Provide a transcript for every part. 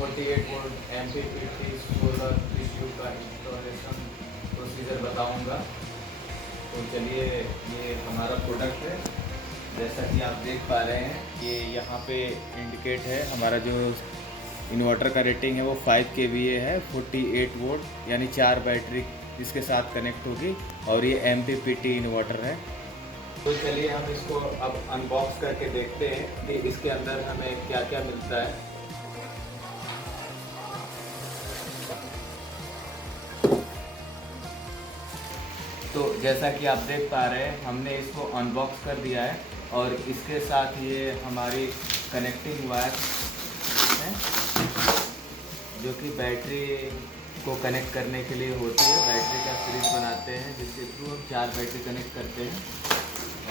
48 volt MPPT solar PCU का installation procedure बताऊंगा। तो चलिए, ये हमारा प्रोडक्ट है। जैसा कि आप देख पा रहे हैं, ये यहाँ पे इंडिकेट है हमारा जो इन्वर्टर का रेटिंग है वो 5 kVA है, 48 वोल्ट यानी 4 बैटरी इसके साथ कनेक्ट होगी और ये MPPT इन्वर्टर है। तो चलिए हम इसको अब अनबॉक्स करके देखते हैं कि इसके अंदर हमें क्या क्या मिलता है। तो जैसा कि आप देख पा रहे हैं, हमने इसको अनबॉक्स कर दिया है और इसके साथ ये हमारी कनेक्टिंग वायर है जो कि बैटरी को कनेक्ट करने के लिए होती है। बैटरी का सीरीज बनाते हैं जिसके थ्रू हम 4 बैटरी कनेक्ट करते हैं।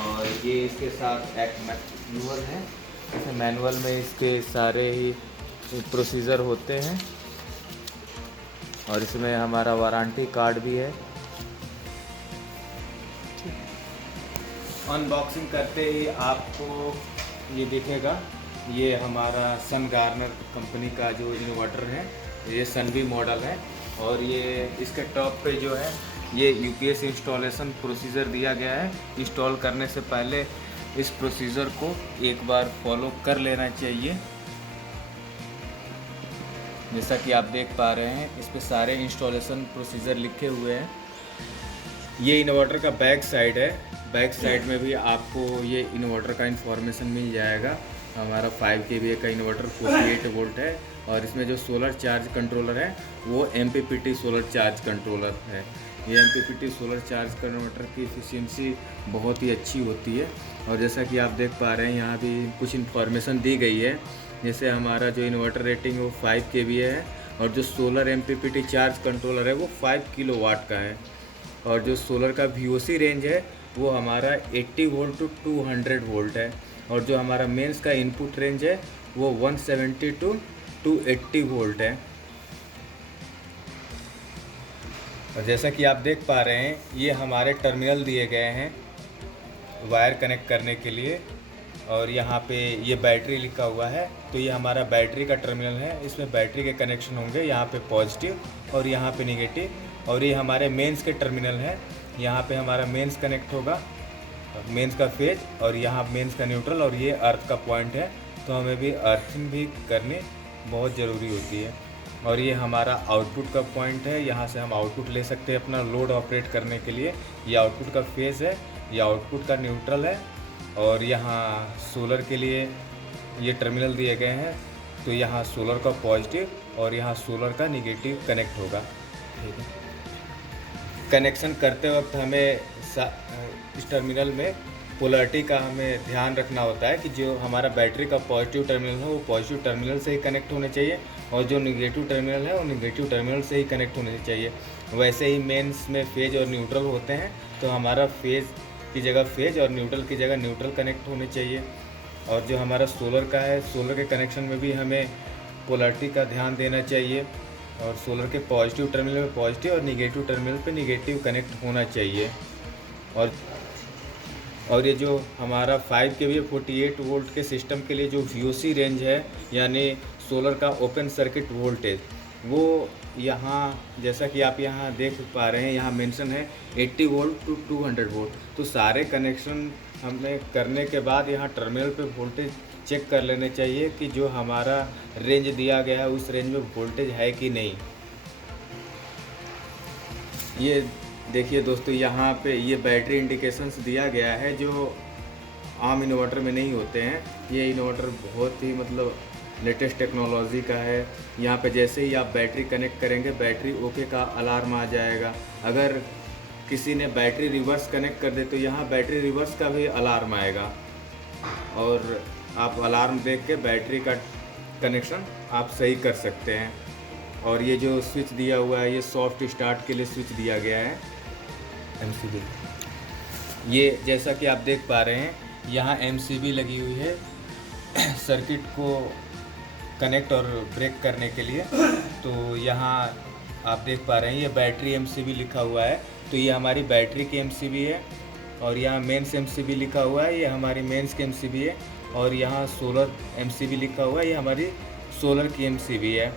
और ये इसके साथ एक मैनुअल है। जैसे मैनुअल में इसके सारे ही प्रोसीजर होते हैं और इसमें हमारा वारंटी कार्ड भी है। अनबॉक्सिंग करते ही आपको ये दिखेगा, ये हमारा सन गार्नर कंपनी का जो इन्वर्टर है, ये सनवी मॉडल है। और ये इसके टॉप पे जो है ये UPS इंस्टॉलेशन प्रोसीजर दिया गया है। इंस्टॉल करने से पहले इस प्रोसीजर को एक बार फॉलो कर लेना चाहिए। जैसा कि आप देख पा रहे हैं, इस पे सारे इंस्टॉलेशन प्रोसीजर लिखे हुए हैं। ये इन्वर्टर का बैक साइड है। बैक साइड में भी आपको ये इन्वर्टर का इंफॉर्मेशन मिल जाएगा। हमारा 5 kVA का इन्वर्टर 48 वोल्ट है और इसमें जो सोलर चार्ज कंट्रोलर है वो MPPT सोलर चार्ज कंट्रोलर है। ये MPPT सोलर चार्ज कन्वर्टर की एफिशिएंसी बहुत ही अच्छी होती है। और जैसा कि आप देख पा रहे हैं, यहाँ भी कुछ इन्फॉर्मेशन दी गई है। जैसे हमारा जो इन्वर्टर रेटिंग है वो 5 kVA है और जो सोलर MPPT चार्ज कंट्रोलर है वो 5 किलोवाट का है। और जो सोलर का VOC रेंज है वो हमारा 80 वोल्ट टू 200 वोल्ट है। और जो हमारा मेंस का इनपुट रेंज है वो 170 टू 280 वोल्ट है। और जैसा कि आप देख पा रहे हैं, ये हमारे टर्मिनल दिए गए हैं वायर कनेक्ट करने के लिए। और यहाँ पे ये बैटरी लिखा हुआ है, तो ये हमारा बैटरी का टर्मिनल है। इसमें बैटरी के कनेक्शन होंगे, यहाँ पे पॉजिटिव और यहाँ पे निगेटिव। और ये हमारे मेंस के टर्मिनल है, यहाँ पे हमारा मेंस कनेक्ट होगा, मेंस का फेज, और यहाँ मेंस का न्यूट्रल, और ये अर्थ का पॉइंट है। तो हमें भी अर्थिंग भी करनी बहुत ज़रूरी होती है। और ये हमारा आउटपुट का पॉइंट है, यहाँ से हम आउटपुट ले सकते हैं अपना लोड ऑपरेट करने के लिए। ये आउटपुट का फेज है, ये आउटपुट का न्यूट्रल है। और यहाँ सोलर के लिए ये टर्मिनल दिए गए हैं, तो यहाँ सोलर का पॉजिटिव और यहाँ सोलर का निगेटिव कनेक्ट होगा। ठीक है। कनेक्शन करते वक्त हमें इस टर्मिनल में पोलैरिटी का हमें ध्यान रखना होता है कि जो हमारा बैटरी का पॉजिटिव टर्मिनल है वो पॉजिटिव टर्मिनल से ही कनेक्ट होने चाहिए और जो निगेटिव टर्मिनल है वो निगेटिव टर्मिनल से ही कनेक्ट होने चाहिए। वैसे ही मेंस में फेज और न्यूट्रल होते हैं, तो हमारा फेज की जगह फेज और न्यूट्रल की जगह न्यूट्रल कनेक्ट होने चाहिए। और जो हमारा सोलर का है, सोलर के कनेक्शन में भी हमें पोलैरिटी का ध्यान देना चाहिए और सोलर के पॉजिटिव टर्मिनल में पॉजिटिव और निगेटिव टर्मिनल पे निगेटिव कनेक्ट होना चाहिए। और ये जो हमारा 5 kVA 48 वोल्ट के सिस्टम के लिए जो VOC रेंज है, यानी सोलर का ओपन सर्किट वोल्टेज, वो यहाँ जैसा कि आप यहाँ देख पा रहे हैं, यहाँ मेंशन है 80 वोल्ट टू 200 वोल्ट। तो सारे कनेक्शन हमें करने के बाद यहाँ टर्मिनल पे वोल्टेज चेक कर लेने चाहिए कि जो हमारा रेंज दिया गया है उस रेंज में वोल्टेज है कि नहीं। ये देखिए दोस्तों, यहाँ पे ये बैटरी इंडिकेशंस दिया गया है जो आम इन्वर्टर में नहीं होते हैं। ये इन्वर्टर बहुत ही मतलब लेटेस्ट टेक्नोलॉजी का है। यहाँ पे जैसे ही आप बैटरी कनेक्ट करेंगे, बैटरी ओके का अलार्म आ जाएगा। अगर किसी ने बैटरी रिवर्स कनेक्ट कर दे तो यहाँ बैटरी रिवर्स का भी अलार्म आएगा और आप अलार्म देख के बैटरी का कनेक्शन आप सही कर सकते हैं। और ये जो स्विच दिया हुआ है, ये सॉफ्ट स्टार्ट के लिए स्विच दिया गया है MCB। ये जैसा कि आप देख पा रहे हैं, यहाँ MCB लगी हुई है सर्किट को कनेक्ट और ब्रेक करने के लिए। तो यहाँ आप देख पा रहे हैं, ये बैटरी MCB लिखा हुआ है, तो ये हमारी बैटरी की MCB है। और यहाँ मेंस MCB लिखा हुआ है, ये हमारी मेंस की MCB है। और यहाँ सोलर MCB लिखा हुआ है, ये हमारी सोलर की एमसीबी है।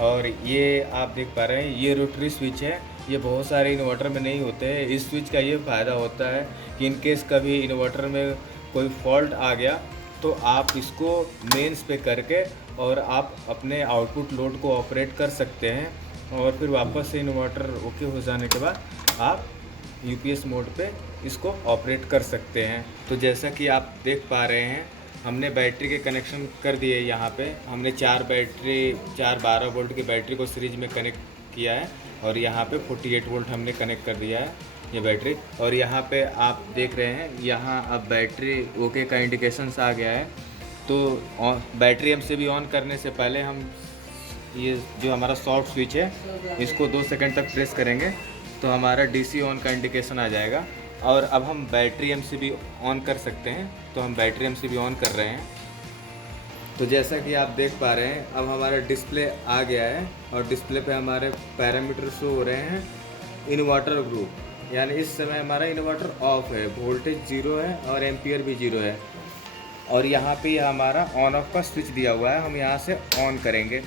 और ये आप देख पा रहे हैं ये रोटरी स्विच है, ये बहुत सारे इन्वर्टर में नहीं होते हैं। इस स्विच का ये फ़ायदा होता है कि इन केस कभी इन्वर्टर में कोई फॉल्ट आ गया तो आप इसको मेंस पे करके और आप अपने आउटपुट लोड को ऑपरेट कर सकते हैं और फिर वापस से इन्वर्टर ओके हो जाने के बाद आप यूपीएस मोड पे इसको ऑपरेट कर सकते हैं। तो जैसा कि आप देख पा रहे हैं हमने बैटरी के कनेक्शन कर दिए। यहाँ पे हमने 4 12 वोल्ट की बैटरी को सीरीज में कनेक्ट किया है और यहाँ पे 48 वोल्ट हमने कनेक्ट कर दिया है ये बैटरी। और यहाँ पे आप देख रहे हैं यहाँ अब बैटरी ओके का इंडिकेशंस आ गया है। तो बैटरी एमसीबी ऑन करने से पहले हम ये जो हमारा सॉफ्ट स्विच है इसको 2 सेकंड तक प्रेस करेंगे तो हमारा डीसी ऑन का इंडिकेशन आ जाएगा। और अब हम बैटरी एमसीबी ऑन कर सकते हैं, तो हम बैटरी एमसीबी ऑन कर रहे हैं। तो जैसा कि आप देख पा रहे हैं अब हमारा डिस्प्ले आ गया है और डिस्प्ले पे हमारे पैरामीटर शो हो रहे हैं इन्वर्टर ग्रुप, यानी इस समय हमारा इन्वर्टर ऑफ है, वोल्टेज 0 है और एम्पियर भी 0 है। और यहाँ पे हमारा ऑन ऑफ का स्विच दिया हुआ है, हम यहाँ से ऑन करेंगे।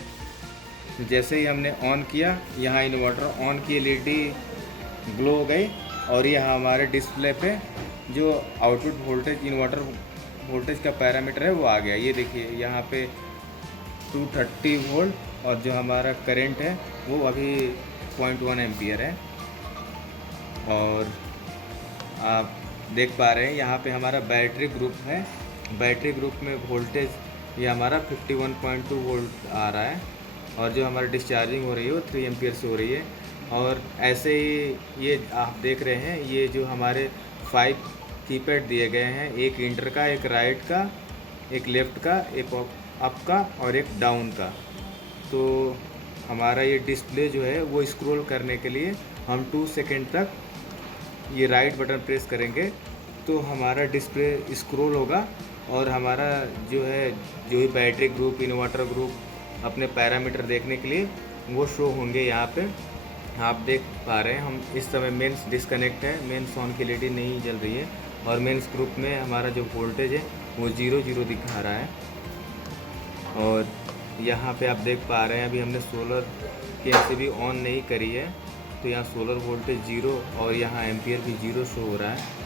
जैसे ही हमने ऑन किया यहाँ इन्वर्टर ऑन की एलईडी ग्लो हो गई और यह हमारे डिस्प्ले पे जो आउटपुट वोल्टेज इन्वर्टर वोल्टेज का पैरामीटर है वो आ गया। ये देखिए यहाँ पे 230 वोल्ट और जो हमारा करंट है वो अभी 0.1 एम्पियर है। और आप देख पा रहे हैं यहाँ पे हमारा बैटरी ग्रुप है, बैटरी ग्रुप में वोल्टेज ये हमारा 51.2 वोल्ट आ रहा है और जो हमारी डिस्चार्जिंग हो रही है वो 3 एम्पियर से हो रही है। और ऐसे ही ये आप देख रहे हैं ये जो हमारे 5 कीपैड दिए गए हैं, एक इंटर का, एक राइट का, एक लेफ़्ट का, एक अप का और एक डाउन का। तो हमारा ये डिस्प्ले जो है वो स्क्रॉल करने के लिए हम 2 सेकंड तक ये राइट बटन प्रेस करेंगे तो हमारा डिस्प्ले स्क्रॉल होगा और हमारा जो है जो भी बैटरी ग्रुप इन्वर्टर ग्रुप अपने पैरामीटर देखने के लिए वो शो होंगे। यहाँ पे आप देख पा रहे हैं हम इस समय मेंस डिस्कनेक्ट है, मेंस ऑन की एलईडी नहीं जल रही है और मेंस ग्रुप में हमारा जो वोल्टेज है वो 0 दिखा रहा है। और यहाँ पे आप देख पा रहे हैं अभी हमने सोलर की एमसीबी ऑन नहीं करी है तो यहाँ सोलर वोल्टेज 0 और यहाँ एम्पियर भी 0 शो हो रहा है।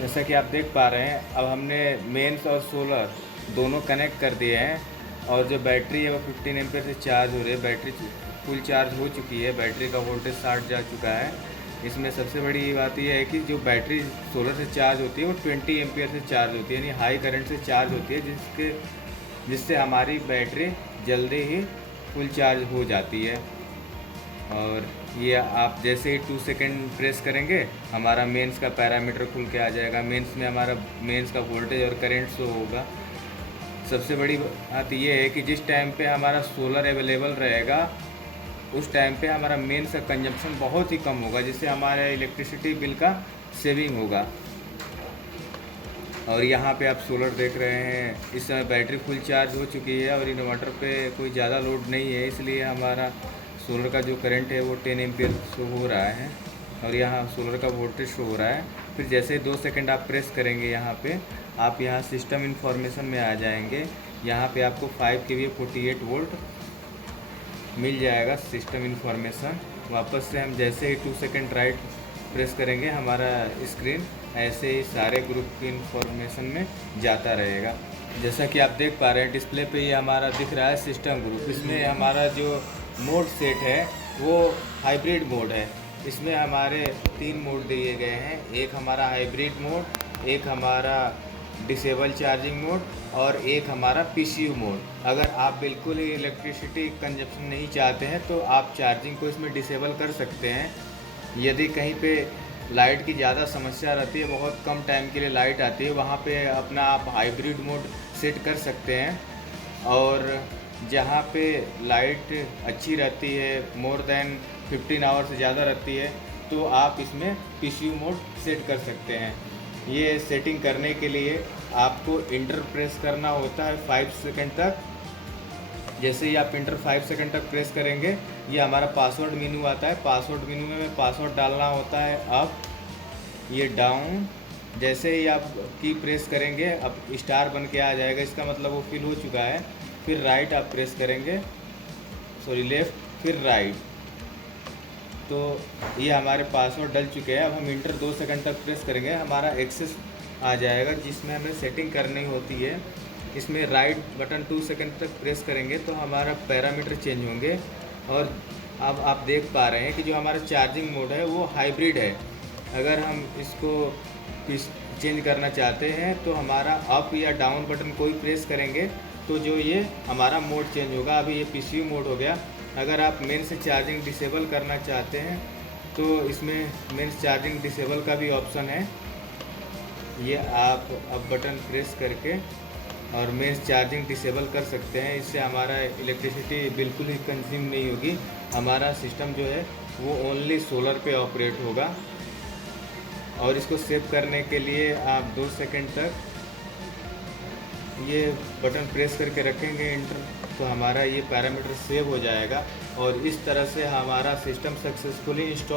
जैसा कि आप देख पा रहे हैं अब हमने मेंस और सोलर दोनों कनेक्ट कर दिए हैं और जो बैटरी है वो 15 एम्पियर से चार्ज हो रही है। बैटरी फुल चार्ज हो चुकी है, बैटरी का वोल्टेज 60 जा चुका है। इसमें सबसे बड़ी बात यह है कि जो बैटरी सोलर से चार्ज होती है वो 20 एम्पियर से चार्ज होती है, यानी हाई करंट से चार्ज होती है जिससे हमारी बैटरी जल्दी ही फुल चार्ज हो जाती है। और ये आप जैसे ही 2 सेकंड प्रेस करेंगे हमारा मेंस का पैरामीटर खुल के आ जाएगा। मेंस में हमारा मेंस का वोल्टेज और करंट शो होगा। सबसे बड़ी बात ये है कि जिस टाइम पे हमारा सोलर अवेलेबल रहेगा उस टाइम पे हमारा मेंस का कंजप्शन बहुत ही कम होगा, जिससे हमारे इलेक्ट्रिसिटी बिल का सेविंग होगा। और यहाँ पे आप सोलर देख रहे हैं इस समय बैटरी फुल चार्ज हो चुकी है और इन्वर्टर पे कोई ज़्यादा लोड नहीं है, इसलिए हमारा सोलर का जो करंट है वो 10 एम्पियर शो हो रहा है और यहाँ सोलर का वोल्टेज शो हो रहा है। फिर जैसे 2 सेकंड आप प्रेस करेंगे यहाँ पे आप यहाँ सिस्टम इन्फॉर्मेशन में आ जाएंगे। यहाँ पे आपको 5 kVA 48 वोल्ट मिल जाएगा सिस्टम इन्फॉर्मेशन। वापस से हम जैसे ही 2 सेकंड राइट प्रेस करेंगे हमारा स्क्रीन ऐसे ही सारे ग्रुप की इन्फॉर्मेशन में जाता रहेगा। जैसा कि आप देख पा रहे हैं डिस्प्ले पे ये हमारा दिख रहा है सिस्टम ग्रुप। इसमें हमारा जो मोड सेट है वो हाइब्रिड मोड है। इसमें हमारे 3 मोड दिए गए हैं, एक हमारा हाइब्रिड मोड, एक हमारा डिसेबल चार्जिंग मोड और एक हमारा पीसीयू मोड। अगर आप बिल्कुल ही इलेक्ट्रिसिटी कंजप्शन नहीं चाहते हैं तो आप चार्जिंग को इसमें डिसेबल कर सकते हैं। यदि कहीं पे लाइट की ज़्यादा समस्या रहती है, बहुत कम टाइम के लिए लाइट आती है, वहाँ पे अपना आप हाइब्रिड मोड सेट कर सकते हैं। और जहाँ पे लाइट अच्छी रहती है, मोर देन 15 आवर से ज़्यादा रहती है, तो आप इसमें पीसीयू मोड सेट कर सकते हैं। ये सेटिंग करने के लिए आपको इंटर प्रेस करना होता है 5 सेकंड तक। जैसे ही आप इंटर 5 सेकंड तक प्रेस करेंगे ये हमारा पासवर्ड मेनू आता है। पासवर्ड मेनू में पासवर्ड डालना होता है अप, ये डाउन जैसे ही आप की प्रेस करेंगे अब स्टार बन के आ जाएगा, इसका मतलब वो फिल हो चुका है। फिर राइट आप प्रेस करेंगे, सॉरी लेफ़्ट, फिर राइट, तो ये हमारे पासवर्ड डल चुके हैं। अब हम इंटर 2 सेकंड तक प्रेस करेंगे, हमारा एक्सेस आ जाएगा जिसमें हमें सेटिंग करनी होती है। इसमें राइट बटन 2 सेकंड तक प्रेस करेंगे तो हमारा पैरामीटर चेंज होंगे। और अब आप देख पा रहे हैं कि जो हमारा चार्जिंग मोड है वो हाइब्रिड है। अगर हम इसको चेंज करना चाहते हैं तो हमारा अप या डाउन बटन कोई प्रेस करेंगे तो जो ये हमारा मोड चेंज होगा। अभी ये PCU मोड हो गया। अगर आप मेन से चार्जिंग डिसेबल करना चाहते हैं तो इसमें मेन चार्जिंग डिसेबल का भी ऑप्शन है। ये आप अब बटन प्रेस करके और मेन चार्जिंग डिसेबल कर सकते हैं। इससे हमारा इलेक्ट्रिसिटी बिल्कुल ही कंज्यूम नहीं होगी। हमारा सिस्टम जो है वो ओनली सोलर पे ऑपरेट होगा। और इसको सेव करने के लिए आप 2 सेकंड तक ये बटन प्रेस करके रखेंगे इंटर, तो हमारा ये पैरामीटर सेव हो जाएगा और इस तरह से हमारा सिस्टम सक्सेसफुली इंस्टॉल